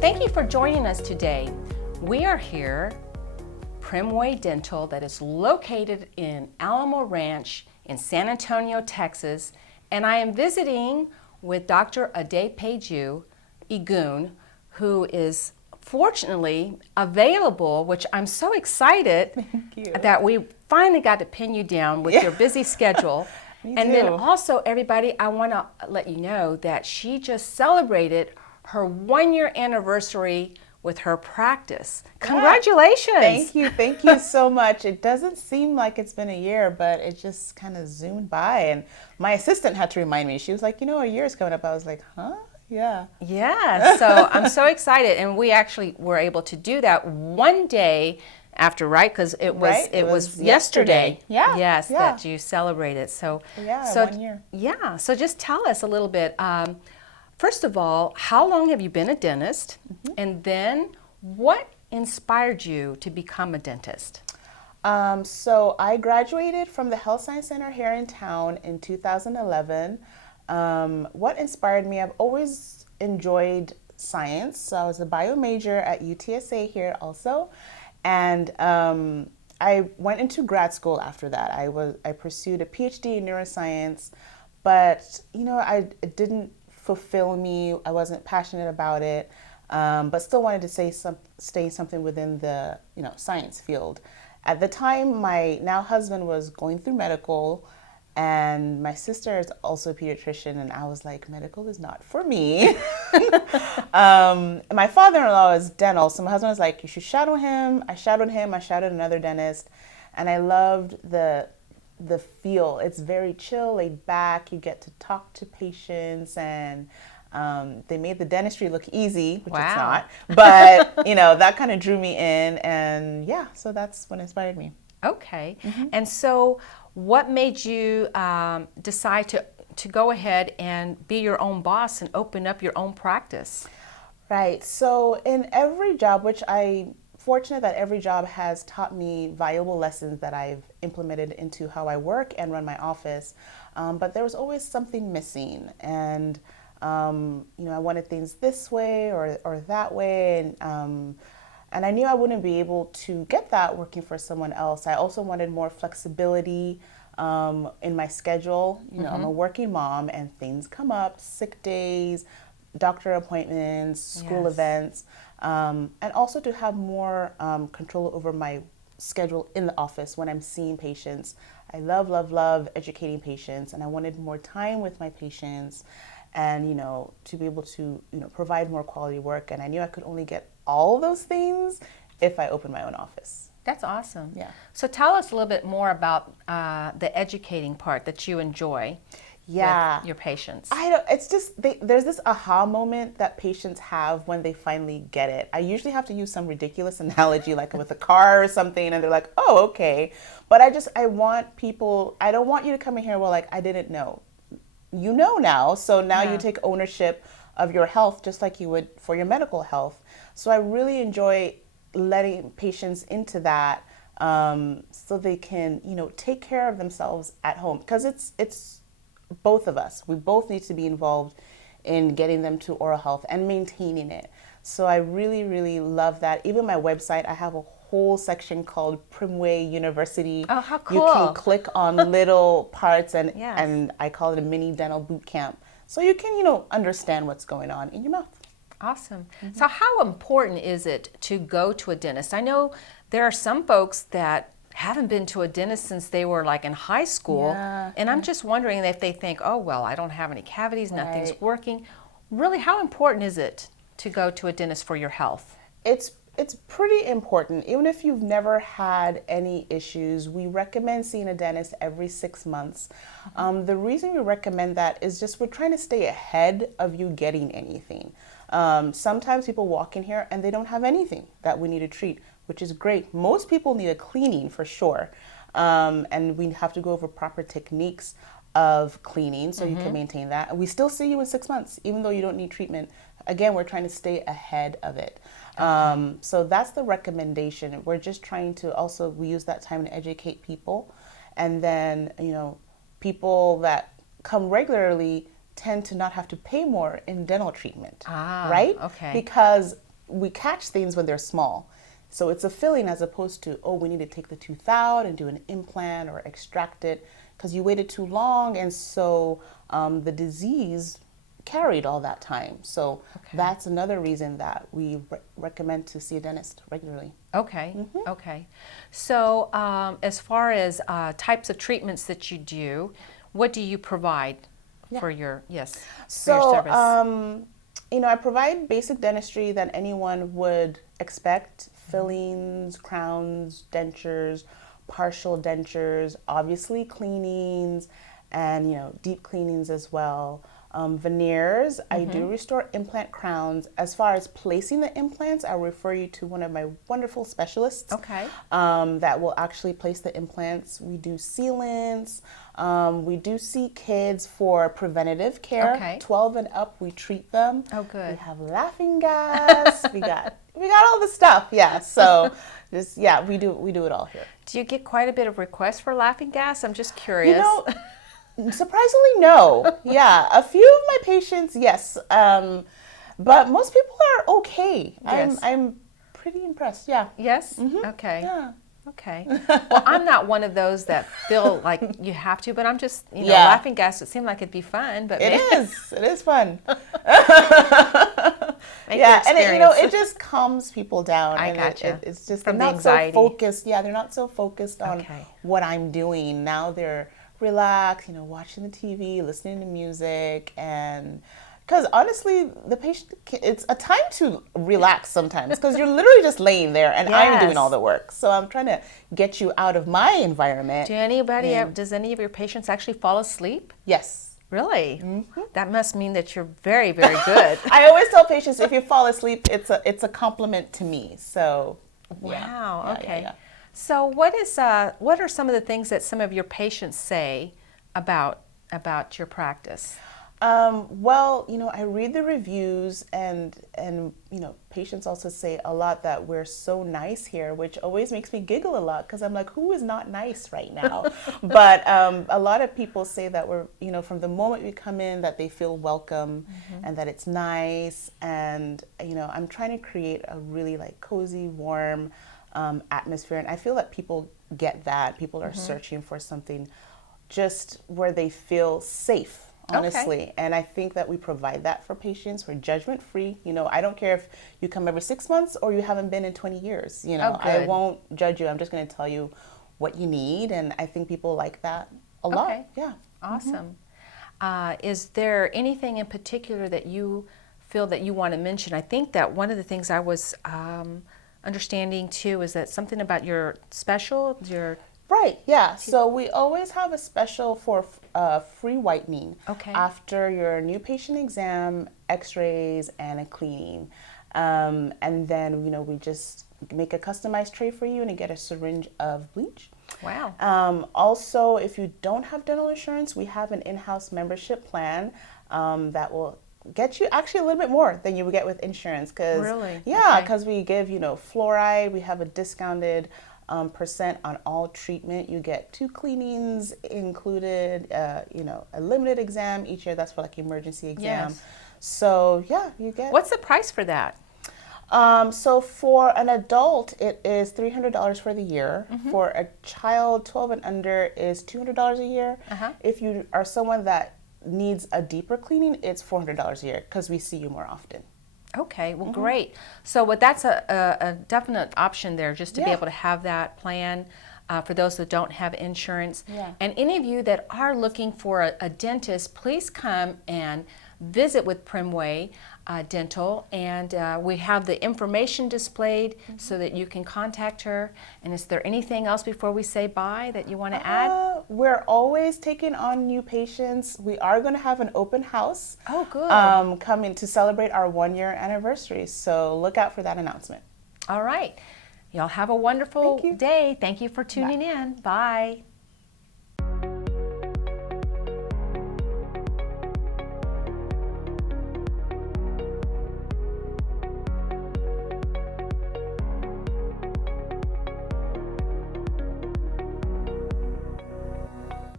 Thank you for joining us today. We are here, Primway Dental, that is located in Alamo Ranch in San Antonio, Texas, and I am visiting with Dr. Adepeju Igun, who is fortunately available, which I'm so excited that we finally got to pin you down with your busy schedule. And then also, everybody, I want to let you know that she just celebrated her 1-year anniversary with her practice. Congratulations. Thank you so much. It doesn't seem like it's been a year, but it just kind of zoomed by, and my assistant had to remind me. She was like, a year's coming up. I was like, huh? Yeah, so I'm so excited, and we actually were able to do that one day after, right? Because it was yesterday. Yeah. That you celebrated. So 1 year. Yeah, so just tell us a little bit. First of all, how long have you been a dentist? Mm-hmm. And then what inspired you to become a dentist? So I graduated from the Health Science Center here in town in 2011. What inspired me, I've always enjoyed science. So I was a bio major at UTSA here also. And I went into grad school after that. I pursued a PhD in neuroscience, but it didn't fulfill me. I wasn't passionate about it, but still wanted to stay something within the science field. At the time, my now husband was going through medical, and my sister is also a pediatrician, and I was like, medical is not for me. My father-in-law is dental, so my husband was like, you should shadow him. I shadowed him. I shadowed another dentist, and I loved the feel. It's very chill, laid back. You get to talk to patients, and they made the dentistry look easy, which it's not. But that kind of drew me in, and so that's what inspired me. Okay. Mm-hmm. And so what made you decide to go ahead and be your own boss and open up your own practice? Right. So in every job, which I'm fortunate that every job has taught me valuable lessons that I've implemented into how I work and run my office, but there was always something missing, and I wanted things this way or that way, and I knew I wouldn't be able to get that working for someone else. I also wanted more flexibility in my schedule. Mm-hmm. I'm a working mom, and things come up, sick days, doctor appointments, school events, and also to have more control over my schedule in the office when I'm seeing patients. I love educating patients, and I wanted more time with my patients, and to be able to provide more quality work. And I knew I could only get all those things if I opened my own office. That's awesome. Yeah. So tell us a little bit more about the educating part that you enjoy. With your patients. It's just there's this aha moment that patients have when they finally get it. I usually have to use some ridiculous analogy, like with a car or something, and they're like, oh, okay. But I want people, I don't want you to come in here, well, like, I didn't know. You know now, so now you take ownership of your health just like you would for your medical health. So I really enjoy letting patients into that so they can, take care of themselves at home, because it's both of us. We both need to be involved in getting them to oral health and maintaining it. So I really, really love that. Even my website, I have a whole section called Primway University. Oh, how cool. You can click on little parts, and I call it a mini dental boot camp. So you can, understand what's going on in your mouth. Awesome. Mm-hmm. So how important is it to go to a dentist? I know there are some folks that haven't been to a dentist since they were like in high school. And I'm just wondering if they think, oh, well, I don't have any cavities, nothing's working. Really, how important is it to go to a dentist for your health? It's pretty important. Even if you've never had any issues, we recommend seeing a dentist every 6 months. The reason we recommend that is just we're trying to stay ahead of you getting anything. Sometimes people walk in here and they don't have anything that we need to treat, which is great. Most people need a cleaning for sure. And we have to go over proper techniques of cleaning so you can maintain that. And we still see you in 6 months, even though you don't need treatment. Again, we're trying to stay ahead of it. So that's the recommendation. We're just trying to also, we use that time to educate people. And then, people that come regularly tend to not have to pay more in dental treatment, right? Okay. Because we catch things when they're small. So it's a filling as opposed to, oh, we need to take the tooth out and do an implant or extract it because you waited too long. And so the disease carried all that time. So that's another reason that we recommend to see a dentist regularly. Okay, okay. So as far as types of treatments that you do, what do you provide for your, for your service? I provide basic dentistry that anyone would expect: fillings, crowns, dentures, partial dentures, obviously cleanings, and deep cleanings as well. Veneers, I do restore implant crowns. As far as placing the implants, I'll refer you to one of my wonderful specialists that will actually place the implants. We do sealants. We do see kids for preventative care. 12 and up, we treat them. Oh, good. We have laughing gas. we got all the stuff. Yeah. So we do it all here. Do you get quite a bit of requests for laughing gas? I'm just curious. Surprisingly, no. Yeah, a few of my patients, yes, but most people are okay. Yes. I'm pretty impressed. Yeah. Yes. Okay. Yeah. Okay. Well, I'm not one of those that feel like you have to, but I'm just, laughing gas. It seemed like it'd be fun, but it is fun. Yeah, and it just calms people down. I and gotcha. It's just from they're the not anxiety. so focused. Yeah, they're not so focused on what I'm doing. Now they're relaxed, watching the TV, listening to music, and because honestly, the patient, it's a time to relax sometimes because you're literally just laying there and I'm doing all the work. So I'm trying to get you out of my environment. Does any of your patients actually fall asleep? Yes. Really? That must mean that you're very, very good. I always tell patients if you fall asleep, it's a compliment to me. So. Wow. Okay. Yeah. So what are some of the things that some of your patients say about your practice? Well, I read the reviews and patients also say a lot that we're so nice here, which always makes me giggle a lot because I'm like, who is not nice right now? But a lot of people say that we're, from the moment we come in, that they feel welcome and that it's nice. And, I'm trying to create a really cozy, warm atmosphere. And I feel that people get that. People are searching for something just where they feel safe. Honestly, and I think that we provide that for patients. We're judgment free. I don't care if you come every 6 months or you haven't been in 20 years. I won't judge you. I'm just going to tell you what you need, and I think people like that a lot. Yeah. Awesome. Is there anything in particular that you feel that you want to mention? I think that one of the things I was understanding too is that something about your special, Right, yeah. So we always have a special for free whitening after your new patient exam, x-rays, and a cleaning. And then, we just make a customized tray for you and you get a syringe of bleach. Wow. Also, if you don't have dental insurance, we have an in-house membership plan that will get you actually a little bit more than you would get with insurance. Really? Yeah, because we give, fluoride. We have a discounted % on all treatment. You get 2 cleanings included, a limited exam each year. That's for emergency exam. Yes. So you get. What's the price for that? So for an adult, it is $300 for the year. For a child, 12 and under, is $200 a year. If you are someone that needs a deeper cleaning, it's $400 a year because we see you more often. Okay, well, great. So that's a definite option there, just to be able to have that plan for those that don't have insurance. And any of you that are looking for a dentist, please come and visit with Primway Dental, and we have the information displayed so that you can contact her. And is there anything else before we say bye that you want to add? We're always taking on new patients. We are going to have an open house. Oh, good. Coming to celebrate our 1-year anniversary. So look out for that announcement. All right. Y'all have a wonderful day. Thank you for tuning in. Bye.